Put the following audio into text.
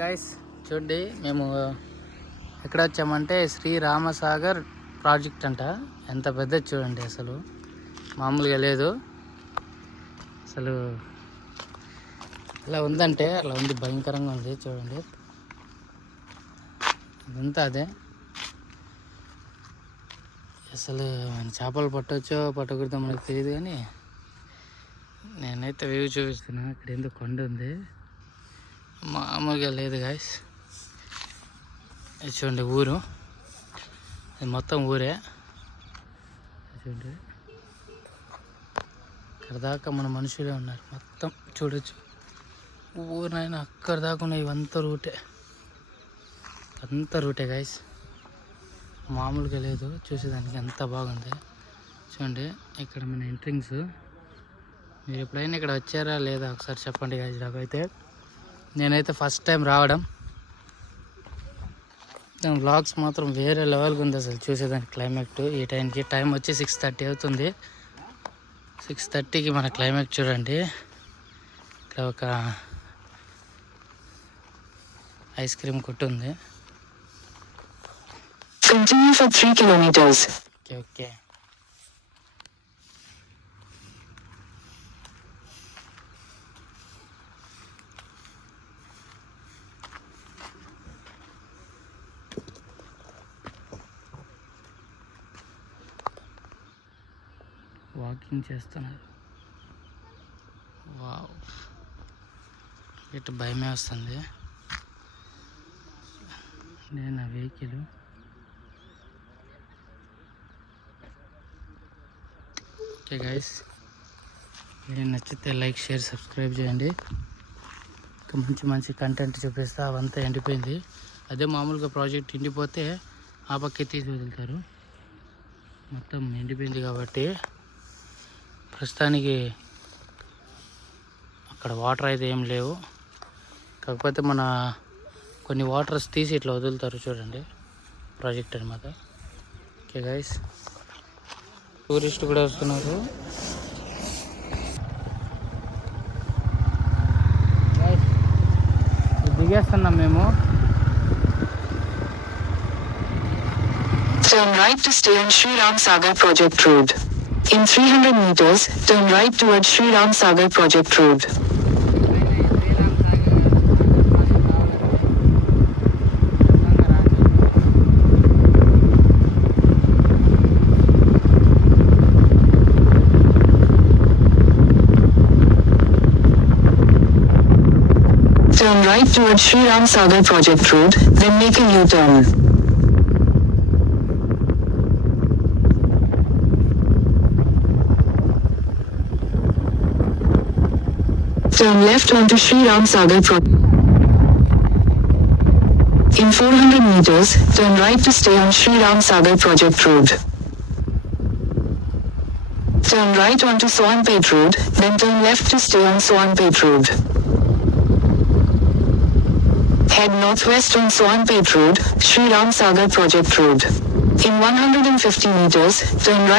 గైస్ చూడండి, మేము ఎక్కడ వచ్చామంటే శ్రీరామసాగర్ ప్రాజెక్ట్ అంట. ఎంత పెద్దది చూడండి, అసలు మామూలుగా లేదు. అసలు ఇలా ఉందంటే అలా ఉంది, భయంకరంగా ఉంది చూడండి. ఇదంతా అదే. అసలు చేపలు పట్టవచ్చో పట్టకూడదో మనకు తెలియదు, కానీ నేనైతే వ్యూ చూపిస్తున్నా. ఇక్కడ ఎందుకు కొండ ఉంది, మామూలుగా లేదు గాయస్. చూడండి ఊరు, ఇది మొత్తం ఊరే. చూడండి ఇక్కడ దాకా మన మనుషులే ఉన్నారు మొత్తం. చూడొచ్చు ఊరినైనా అక్కడ దాకా ఉన్నాయి. ఇవంతా రూటే, అంతా రూటే గాయస్, మామూలుగా లేదు. చూసేదానికి ఎంత బాగుంది చూడండి. ఇక్కడ మన ఎంట్రింగ్స్. మీరు ఎప్పుడైనా ఇక్కడ వచ్చారా లేదా ఒకసారి చెప్పండి గాయస్. నాకైతే నేనైతే ఫస్ట్ టైం రావడం. వ్లాగ్స్ మాత్రం వేరే లెవెల్గా ఉంది అసలు చూసేదానికి. క్లైమేట్ ఈ టైంకి, టైం వచ్చి 6:30 అవుతుంది. 6:30కి మన క్లైమేట్ చూడండి. ఇక్కడ ఒక ఐస్ క్రీమ్ కొట్టు ఉంది. Continue for 3 kilometers. Okay. Walking చేస్తున్నారు. వావ్, ఇటు భయమే వస్తుంది. నేను వెహికల్. ఓకే గైస్, వీడియో నచ్చితే లైక్, షేర్, సబ్స్క్రైబ్ చేయండి. ఇంకా మంచి మంచి కంటెంట్ చూపిస్తా. అవంతా ఎండిపోయింది. అదే మామూలుగా ప్రాజెక్ట్ ఎండిపోతే ఆ పక్క తీసి వదులుతారు. మొత్తం ఎండిపోయింది కాబట్టి ప్రస్తుతానికి అక్కడ వాటర్ అయితే ఏం లేవు. కాకపోతే మన కొన్ని వాటర్స్ తీసి ఇట్లా వదులుతారు చూడండి, ప్రాజెక్ట్ అనమాట. ఓకే గైస్, టూరిస్ట్ కూడా వస్తున్నారు. దిగేస్తున్నాం మేము. Turn right to stay on Sri Ram Sagar Project Road. In 300 meters, turn right towards Sri Ram Sagar Project Road. Turn right towards Sri Ram Sagar Project Road, then make a U-turn. Turn left onto Sri Ram Sagar Project. In 400 meters, turn right to stay on Sri Ram Sagar Project Road. Turn right onto Swanpet Road, then turn left to stay on Swanpet Road. Head northwest on Swanpet Road, Sri Ram Sagar Project Road. In 150 meters, turn right.